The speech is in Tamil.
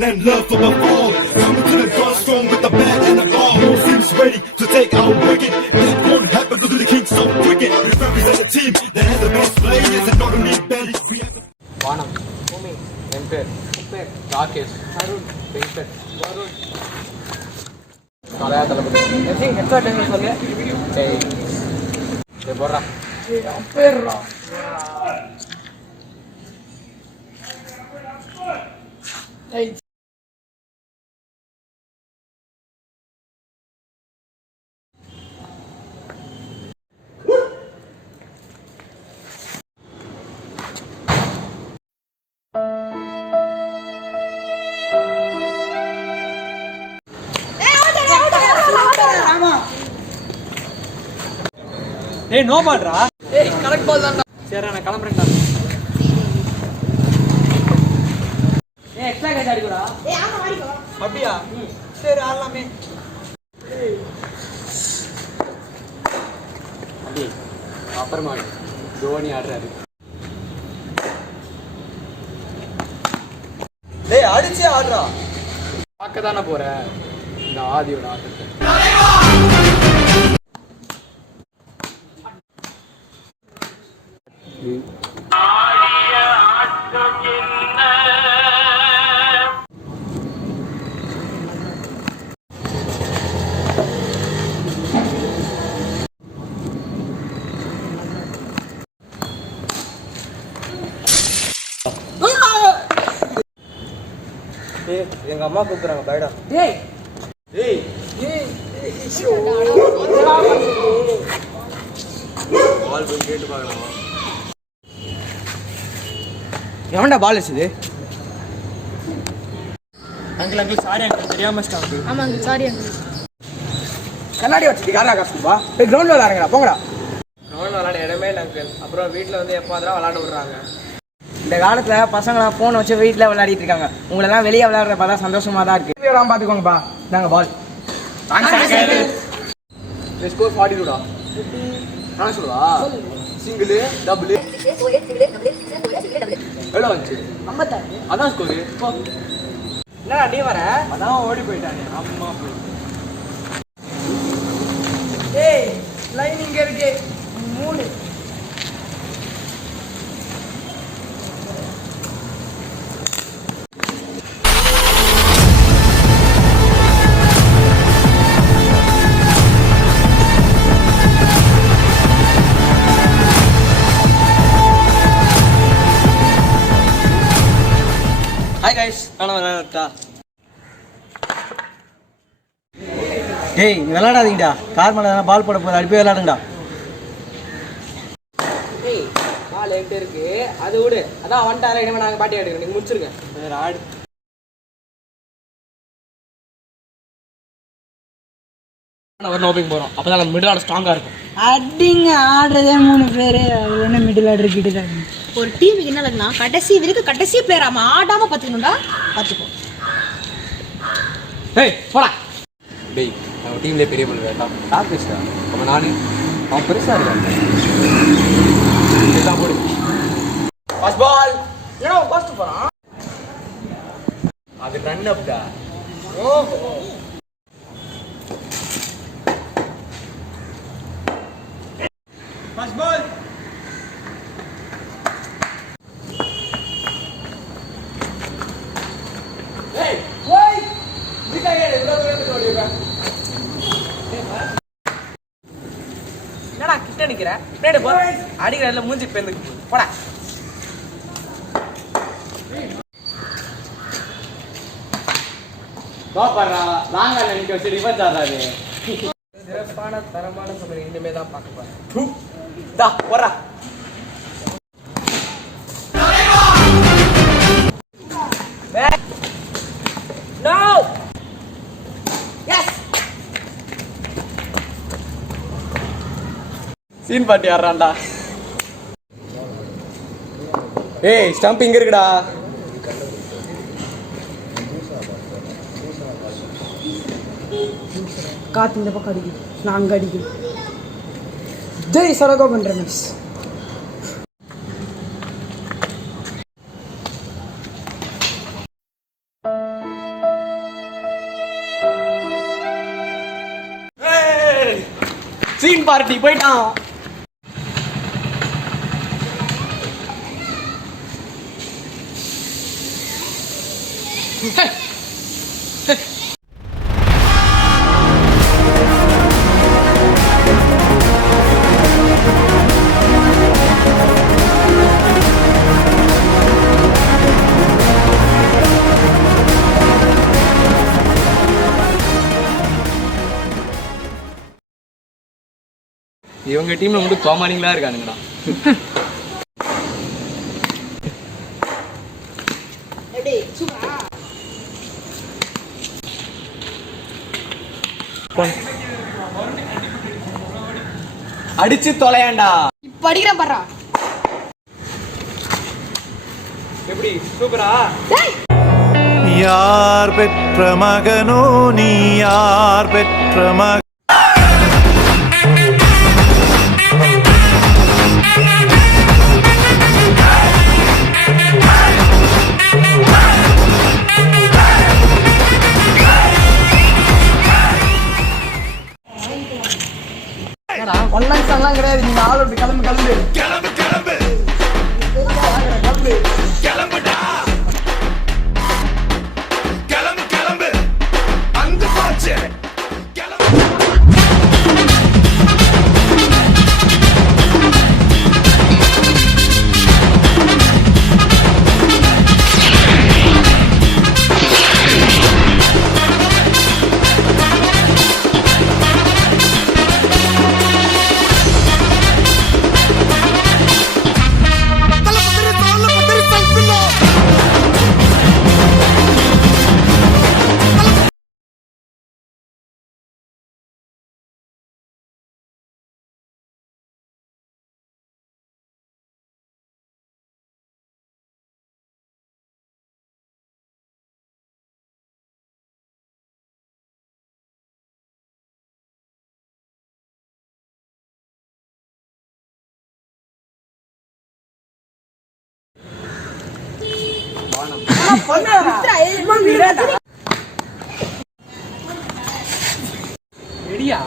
passion and love for the fall. Coming to the goal strong with the bat and the ball. Whole team's ready to take our wicket. That won't happen because the Kings so cricket. We represent a team that has the best players and not only belly. We have the வானம் பூமி எம்பேர் உப்பேர் ராகேஷ் அருண் வெங்கட் வருண் தலையா தளபதி எவ்ரிங் ஹெட்செட் என்ன சொல்லு சரி போடுறா அப்பேர்ரா ஏய் ஏய் நோ பால்ரா ஏய் கரெக்ட் பால் தான்டா சரி நான் கிளம்பறேன்டா ஏய் எக்ஸ்ட்ரா கேட் அடிக்குடா ஏய் ஆமா அடிக்கோ அப்படியே சரி ஆடலாமே ஏய் அடி அப்புறமா தோனி ஆடுறாரு டேய் அடிச்சு ஆடுறா பார்க்க தானே போற இந்த ஆதியோட ஆட்டத்தை எங்க அம்மா கூப்பிடுறாங்க பைடா டேய் டேய் ஏய் பால் போய் கேட்டு பார்க்கலாமா எவன்டா பால் வச்சது அங்கிள் சாரி அங்கிள் தெரியாம ஸ்டாப் ஆமா அங்கிள் சாரி அங்கிள் கண்ணாடி வச்சுட்டு யாரா காசுப்பா போய் கிரவுண்ட்ல விளாடுங்கடா போங்கடா கிரவுண்ட் விளாட இடமே இல்லை அங்கிள் அப்புறம் வீட்டில் வந்து எப்போ அதெல்லாம் விளாட விடுறாங்க இந்த காலத்தில் பசங்களாம் ஃபோன் வச்சு வீட்டில் விளையாடிட்டு இருக்காங்க உங்களெல்லாம் வெளியே விளையாடுற பார்த்தா சந்தோஷமாக தான் இருக்கு விளையாடாம பார்த்துக்கோங்கப்பா நாங்கள் பால் ஸ்கோர் 42டா நான் சொல்லுவா சிங்கிள் டபுள் எவ்வளோ வந்துச்சு 56 அதான் ஸ்கோரு என்னடா நீ வர அதான் ஓடி போயிட்டானே அம்மா போய் ஏய் லைன் இங்கே இருக்கு 3 ஹாய் கைஸ் நான் விளையாடட்டா டேய் விளையாடாதீங்கடா கார் மேலே பால் போட போகுது அடி போய் விளையாடுங்கடா டேய் பால் என்கிட்ட இருக்கு அது விடு அதான் வந்துட்டாரா இனிமேல் நாங்கள் பாட்டி ஆடுறோம் நீங்கள் முடிச்சிருங்க வேறு ஆடு ஒரு நோப்பிங் போகிறோம் அப்போ தான் நம்ம மிடில் ஆட ஸ்ட்ராங்காக இருக்கும் அடிங்க ஆடுறதே 3 பேர் அது என்ன மிடில் ஆர்டர் கிட்ட தான் ஒரு டீமுக்கு என்ன ஆகுதுன்னா கடைசி வரைக்கும் கடைசி பிளேயர் ஆமா ஆடாம பார்த்துக்கணும்டா பார்த்துக்கோ ஏய் போடா டேய் நம்ம டீம்லேயே பெரிய பொண்ணு வேண்டாம் டாப் பேசுடா நம்ம நானு அவன் பெருசாக இருக்கான் போடு ஃபர்ஸ்ட் பால் ஏன்னா ஃபர்ஸ்ட் போகிறான் அது ரன் அப்டா ஓஹோ ஃபர்ஸ்ட் பால் என்னடா கிட்ட நிக்கிற பிளேட் போ அடிக்கிறதுல மூஞ்சி பேந்துக்கு போகுது போடா பாப்பறா லாங்கா நிக்க வச்சு ரிவர்ஸ் ஆடாது சிறப்பான தரமான சமையல் இனிமே தான் பார்க்க போறேன் டா போடா நோ சீன் பாட்டி ஆடுறான்டா ஏய் ஸ்டம்ப் இங்க இருக்குடா காத்து இந்த பக்கம் அடிக்கும் நான் அங்கே அடிக்கும் ஜெய் சரகோ பண்ணுறேன் மிஸ் பார்ட்டி போயிட்டான். இவங்க டீம்ல மட்டும் கோமாளிங்களா இருக்கானுங்கடா. அடிச்சு தொலையாண்டா. இப்ப அடிக்கிறேன் பாரா. எப்படி சூப்பரா? யார் பெற்ற மகனோ நீ, யார் பெற்ற மகன்? ஒன்லைன் சாங்லாம் கிடையாது. நீங்க ஆள் விட்டு கிளம்பு கிளம்பு கிளம்பு கிளம்பு கிளம்பு. கிளம்புடா கிளம்பு கிளம்பு அங்க போச்சு கிளம்பு. ரெடியா?